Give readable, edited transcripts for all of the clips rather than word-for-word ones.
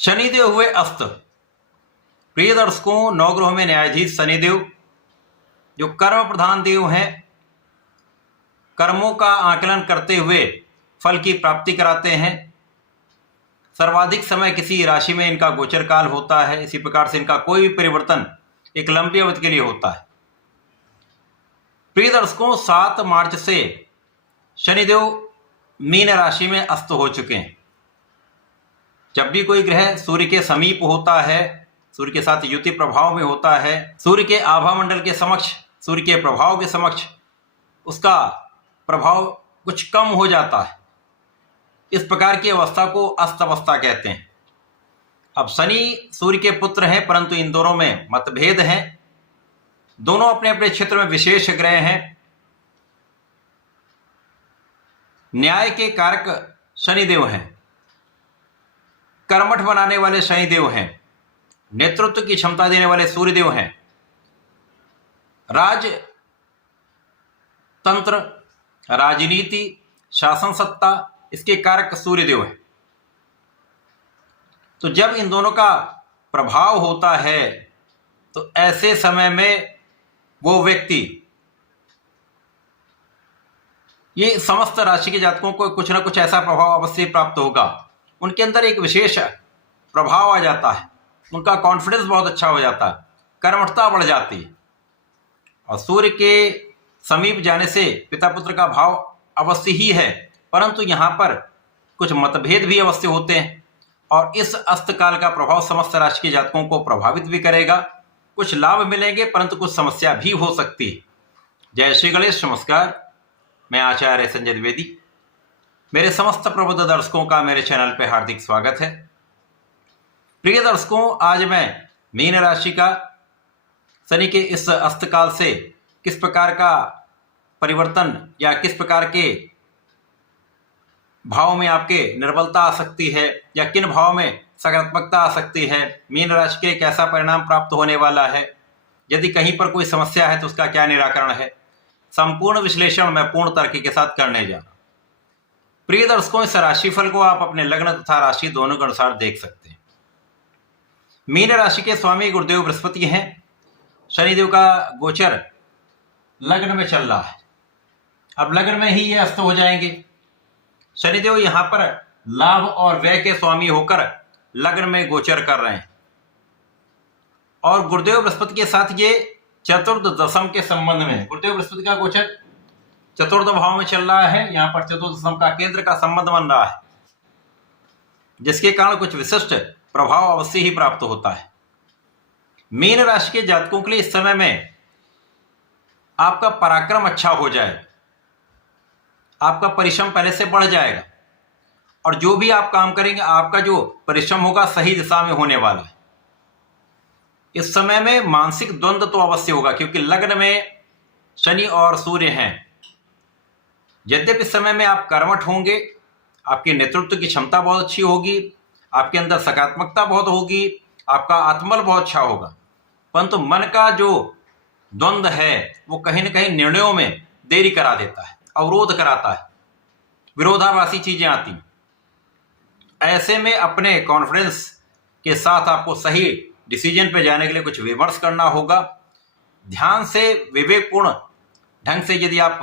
शनिदेव हुए अस्त। प्रिय दर्शकों, नवग्रहों में न्यायाधीश शनिदेव जो कर्म प्रधान देव हैं, कर्मों का आकलन करते हुए फल की प्राप्ति कराते हैं। सर्वाधिक समय किसी राशि में इनका गोचर काल होता है। इसी प्रकार से इनका कोई भी परिवर्तन एक लंबी अवधि के लिए होता है। प्रिय दर्शकों, 7 मार्च से शनिदेव मीन राशि में अस्त हो चुके हैं। जब भी कोई ग्रह सूर्य के समीप होता है, सूर्य के साथ युति प्रभाव में होता है, सूर्य के आभा मंडल के समक्ष, सूर्य के प्रभाव के समक्ष उसका प्रभाव कुछ कम हो जाता है। इस प्रकार की अवस्था को अस्त अवस्था कहते हैं। अब शनि सूर्य के पुत्र हैं, परंतु इन दोनों में मतभेद हैं। दोनों अपने अपने क्षेत्र में विशेष ग्रह हैं। न्याय के कारक शनिदेव हैं, कर्मठ बनाने वाले शनिदेव हैं, नेतृत्व की क्षमता देने वाले सूर्यदेव हैं, राजतंत्र, राजनीति, शासन सत्ता, इसके कारक सूर्यदेव हैं। तो जब इन दोनों का प्रभाव होता है तो ऐसे समय में वो व्यक्ति, ये समस्त राशि के जातकों को कुछ ना कुछ ऐसा प्रभाव अवश्य प्राप्त होगा। उनके अंदर एक विशेष प्रभाव आ जाता है, उनका कॉन्फिडेंस बहुत अच्छा हो जाता है, कर्मठता बढ़ जाती है। और सूर्य के समीप जाने से पिता पुत्र का भाव अवश्य ही है, परंतु यहाँ पर कुछ मतभेद भी अवश्य होते हैं। और इस अस्तकाल का प्रभाव समस्त राशि के जातकों को प्रभावित भी करेगा। कुछ लाभ मिलेंगे, परंतु कुछ समस्या भी हो सकती है। जय श्री गणेश। नमस्कार, मैं आचार्य संजय द्विवेदी। मेरे समस्त प्रबुद्ध दर्शकों का मेरे चैनल पर हार्दिक स्वागत है। प्रिय दर्शकों, आज मैं मीन राशि का शनि के इस अस्तकाल से किस प्रकार का परिवर्तन या किस प्रकार के भाव में आपके निर्बलता आ सकती है या किन भाव में सकारात्मकता आ सकती है, मीन राशि के कैसा परिणाम प्राप्त होने वाला है, यदि कहीं पर कोई समस्या है तो उसका क्या निराकरण है, संपूर्ण विश्लेषण मैं पूर्ण तर्क के साथ करने जा रहा हूं। प्रिय दर्शकों, इस राशिफल को आप अपने लग्न तथा राशि दोनों के अनुसार देख सकते हैं। मीन राशि के स्वामी गुरुदेव बृहस्पति हैं। शनिदेव का गोचर लग्न में चल रहा है। अब लग्न में ही ये अस्त हो जाएंगे। शनिदेव यहां पर लाभ और व्यय के स्वामी होकर लग्न में गोचर कर रहे हैं और गुरुदेव बृहस्पति के साथ ये चतुर्थ दशम के संबंध में, गुरुदेव बृहस्पति का गोचर चतुर्थ भाव में चल रहा है। यहां पर चतुर्थ दशम का केंद्र का संबंध बन रहा है, जिसके कारण कुछ विशिष्ट प्रभाव अवश्य ही प्राप्त होता है। मीन राशि के जातकों के लिए इस समय में आपका पराक्रम अच्छा हो जाएगा, आपका परिश्रम पहले से बढ़ जाएगा और जो भी आप काम करेंगे आपका जो परिश्रम होगा सही दिशा में होने वाला है। इस समय में मानसिक द्वंद्व तो अवश्य होगा, क्योंकि लग्न में शनि और सूर्य हैं। यद्यपि इस समय में आप कर्मठ होंगे, आपके नेतृत्व की क्षमता बहुत अच्छी होगी, आपके अंदर सकारात्मकता बहुत होगी, आपका आत्मबल बहुत अच्छा होगा, परंतु मन का जो द्वंद्व है वो कहीं ना कहीं निर्णयों में देरी करा देता है, अवरोध कराता है, विरोधाभासी चीजें आती हैं। ऐसे में अपने कॉन्फिडेंस के साथ आपको सही डिसीजन पे जाने के लिए कुछ विमर्श करना होगा। ध्यान से, विवेकपूर्ण ढंग से यदि आप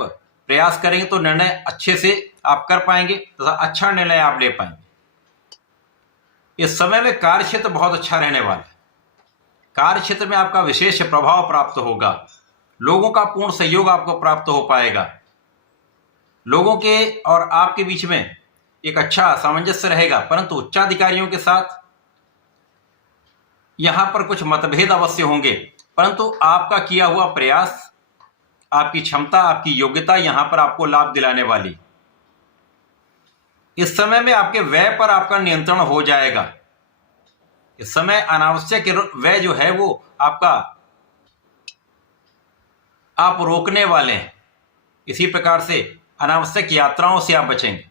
प्रयास करेंगे तो निर्णय अच्छे से आप कर पाएंगे तथा अच्छा निर्णय आप ले पाएंगे। इस समय में कार्य क्षेत्र बहुत अच्छा रहने वाला है। कार्य क्षेत्र में आपका विशेष प्रभाव प्राप्त होगा, लोगों का पूर्ण सहयोग आपको प्राप्त हो पाएगा, लोगों के और आपके बीच में एक अच्छा सामंजस्य रहेगा। परंतु उच्चाधिकारियों के साथ यहां पर कुछ मतभेद अवश्य होंगे, परंतु आपका किया हुआ प्रयास, आपकी क्षमता, आपकी योग्यता यहां पर आपको लाभ दिलाने वाली। इस समय में आपके व्यय पर आपका नियंत्रण हो जाएगा। इस समय अनावश्यक व्यय जो है वो आपका आप रोकने वाले हैं। इसी प्रकार से अनावश्यक यात्राओं से आप बचेंगे।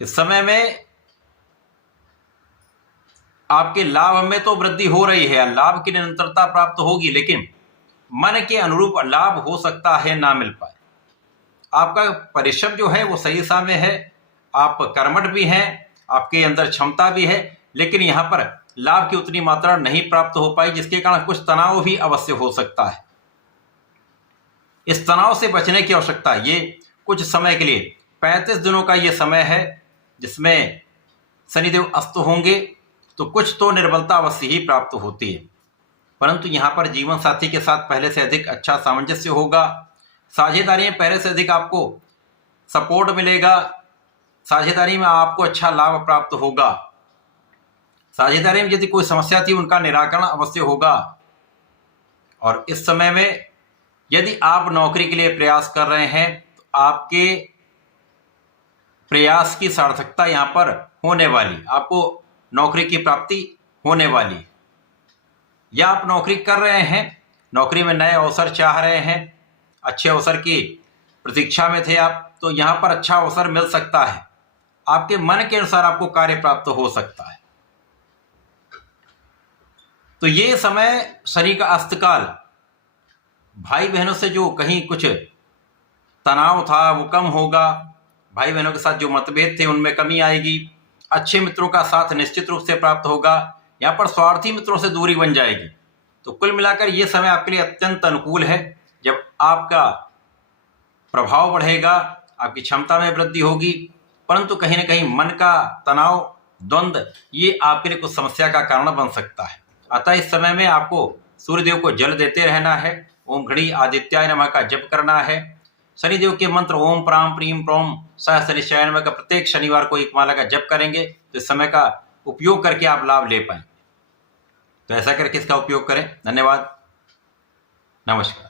इस समय में आपके लाभ में तो वृद्धि हो रही है, लाभ की निरंतरता प्राप्त होगी, लेकिन मन के अनुरूप लाभ हो सकता है ना मिल पाए। आपका परिश्रम जो है वो सही दिशा में है, आप कर्मठ भी हैं, आपके अंदर क्षमता भी है, लेकिन यहाँ पर लाभ की उतनी मात्रा नहीं प्राप्त हो पाई, जिसके कारण कुछ तनाव भी अवश्य हो सकता है। इस तनाव से बचने की आवश्यकता है। ये कुछ समय के लिए 35 दिनों का ये समय है जिसमें शनिदेव अस्त होंगे, तो कुछ तो निर्बलता अवश्य ही प्राप्त होती है, परंतु यहाँ पर जीवन साथी के साथ पहले से अधिक अच्छा सामंजस्य होगा। साझेदारी में पहले से अधिक आपको सपोर्ट मिलेगा। साझेदारी में आपको अच्छा लाभ प्राप्त होगा। साझेदारी में यदि कोई समस्या थी उनका निराकरण अवश्य होगा। और इस समय में यदि आप नौकरी के लिए प्रयास कर रहे हैं तो आपके प्रयास की सार्थकता यहाँ पर होने वाली, आपको नौकरी की प्राप्ति होने वाली। या आप नौकरी कर रहे हैं, नौकरी में नए अवसर चाह रहे हैं, अच्छे अवसर की प्रतीक्षा में थे आप, तो यहाँ पर अच्छा अवसर मिल सकता है। आपके मन के अनुसार आपको कार्य प्राप्त हो सकता है। तो ये समय शनि का अस्तकाल भाई बहनों से जो कहीं कुछ तनाव था वो कम होगा। भाई बहनों के साथ जो मतभेद थे उनमें कमी आएगी। अच्छे मित्रों का साथ निश्चित रूप से प्राप्त होगा। यहाँ पर स्वार्थी मित्रों से दूरी बन जाएगी। तो कुल मिलाकर ये समय आपके लिए अत्यंत अनुकूल है। जब आपका प्रभाव बढ़ेगा, आपकी क्षमता में वृद्धि होगी, परंतु कहीं ना कहीं मन का तनाव, द्वंद्व, ये आपके लिए कुछ समस्या का कारण बन सकता है। अतः इस समय में आपको सूर्यदेव को जल देते रहना है। ओम घड़ी आदित्याय नमः का जप करना है। शनिदेव के मंत्र ओम प्राम प्रीम प्रोम सह शनिश्चराय नमः का प्रत्येक शनिवार को एक माला का जप करेंगे तो इस समय का उपयोग करके आप लाभ ले पाएं। तो ऐसा करके इसका उपयोग करें। धन्यवाद, नमस्कार।